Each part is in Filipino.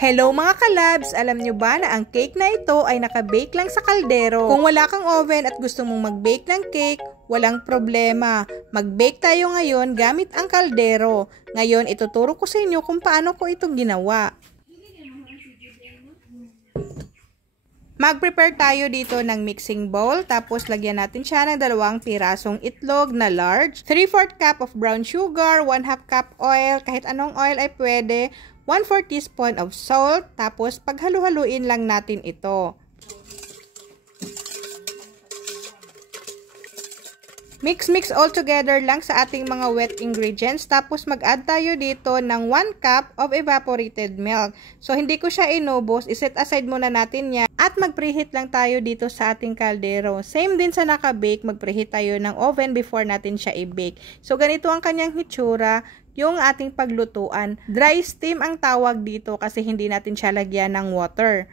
Hello mga kalabs! Alam nyo ba na ang cake na ito ay nakabake lang sa kaldero? Kung wala kang oven at gusto mong mag-bake ng cake, walang problema. Mag-bake tayo ngayon gamit ang kaldero. Ngayon, ituturo ko sa inyo kung paano ko ito ginawa. Mag-prepare tayo dito ng mixing bowl, tapos lagyan natin siya ng 2 pirasong itlog na large, 3/4 cup of brown sugar, 1/2 cup oil, kahit anong oil ay pwede, 1/4 teaspoon of salt, tapos paghalu-haluin lang natin ito. Mix all together lang sa ating mga wet ingredients. Tapos mag-add tayo dito ng 1 cup of evaporated milk. So hindi ko siya inubos. I-set aside muna natin yan. At mag-preheat lang tayo dito sa ating kaldero. Same din sa naka-bake. Mag-preheat tayo ng oven before natin siya i-bake. So ganito ang kanyang hitsura. Yung ating paglutuan. Dry steam ang tawag dito kasi hindi natin siya lagyan ng water.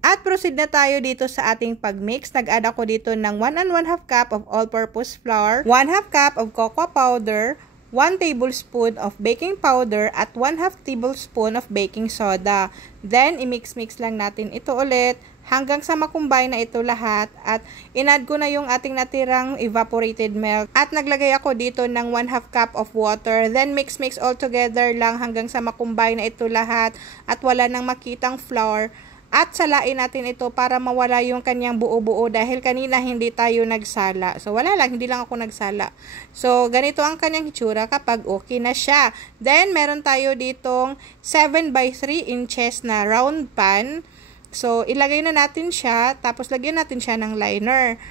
At proceed na tayo dito sa ating pag-mix. Nag-add ako dito ng 1 1/2 cup of all-purpose flour, 1/2 cup of cocoa powder, 1 tablespoon of baking powder, at 1/2 tablespoon of baking soda. Then, i-mix-mix lang natin ito ulit hanggang sa makumbine na ito lahat. At in-add ko na yung ating natirang evaporated milk. At naglagay ako dito ng 1/2 cup of water. Then, mix-mix all together lang hanggang sa makumbine na ito lahat at wala nang makitang flour. At salain natin ito para mawala yung kanyang buo-buo dahil kanina hindi tayo nagsala. So, wala lang, hindi lang ako nagsala. So, ganito ang kanyang hitsura kapag okay na siya. Then, meron tayo ditong 7/3 inches na round pan. So, ilagay na natin siya, tapos lagyan natin siya ng liner.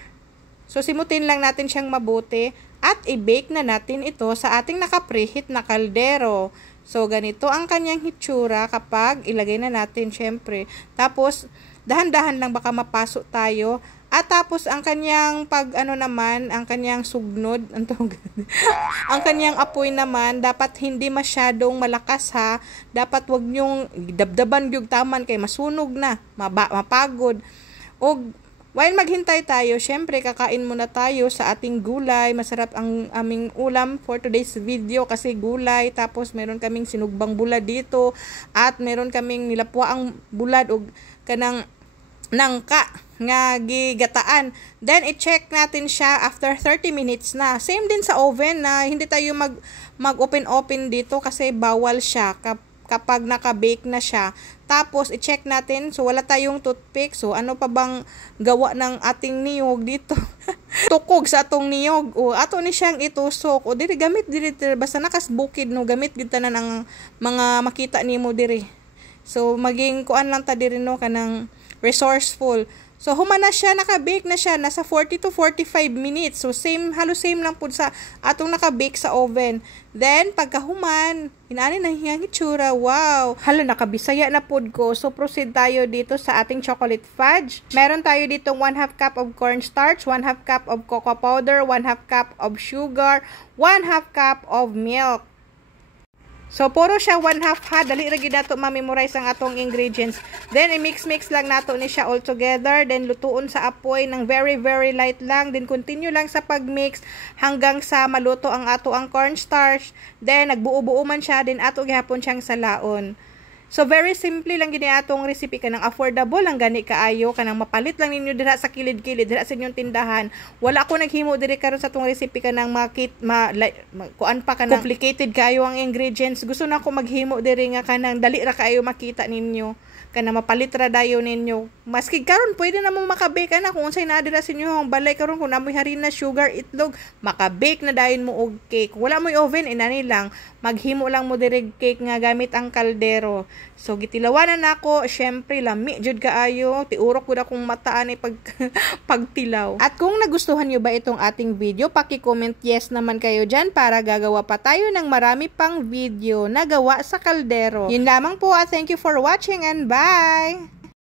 So, simutin lang natin siyang mabuti at i-bake na natin ito sa ating naka-preheat na kaldero. So, ganito ang kanyang hitsura kapag ilagay na natin, syempre. Tapos, dahan-dahan lang baka mapasok tayo. At tapos, ang kanyang ang kanyang sugnod, ang kanyang apoy naman, dapat hindi masyadong malakas ha. Dapat wag nyong dabdaban yung taman kay masunog na, mapagod. O, while maghintay tayo, syempre kakain muna tayo sa ating gulay. Masarap ang aming ulam for today's video kasi gulay. Tapos meron kaming sinugbang bulad dito. At meron kaming nilapwaang bulad o kanang nangka nga gigataan. Then i-check natin siya after 30 minutes na. Same din sa oven na hindi tayo mag-open dito kasi bawal siya kapag naka-bake na siya. Tapos, i-check natin. So, wala tayong toothpick. So, ano pa bang gawa ng ating niyog dito? Tukog sa atong niyog. O, ato ni siyang itusok. O, diri, gamit diri. Basta nakasbukid, no? Gamit gita na ng mga makita nimo diri. So, maging kuan lang ta diri, no? Kanang resourceful. So, humana siya, naka-bake na siya, nasa 40 to 45 minutes. So, halos same lang po sa atong naka-bake sa oven. Then, pagkahuman, inaani na hiyang itsura, wow! Hala, nakabisaya na po ko. So, proceed tayo dito sa ating chocolate fudge. Meron tayo dito 1/2 cup of cornstarch, 1/2 cup of cocoa powder, 1/2 cup of sugar, 1/2 cup of milk. So, puro siya 1/2 ha. Dali ragi nato ma-memorize ang atong ingredients. Then, i-mix lang nato ni siya all together. Then, lutuon sa apoy ng very light lang. Then, continue lang sa pag-mix hanggang sa maluto ang ato ang cornstarch. Then, nagbuo-buo man siya. Then, ato gihapon siyang salaon. So, very simple lang gini atong recipe kanang affordable lang gani kaayo kanang mapalit lang ninyo dira sa kilid-kilid dira sa inyong tindahan. Wala ako naghimo diri karon sa atong recipe kanang kuan pa kanang complicated kayo ang ingredients. Gusto na ako maghimo diri nga kanang dali ra kaayo makita ninyo. Kanang mapalit ra dayon ninyo. Maski karon pwede na mo makabake na kung unsay naa dira sa inyo ang balay karon kung namoy harina, sugar, itlog, makabake na dayon mo og cake. Wala mo'y oven inani lang. Maghimo lang mo diri cake nga gamit ang kaldero. So, gitilawanan nako, syempre lami jud kaayo, tiurok ko na kung mataan ay pagtilaw. At kung nagustuhan niyo ba itong ating video, paki-comment yes naman kayo diyan para gagawa pa tayo ng marami pang video na gawa sa kaldero. Yun lamang po at thank you for watching and bye!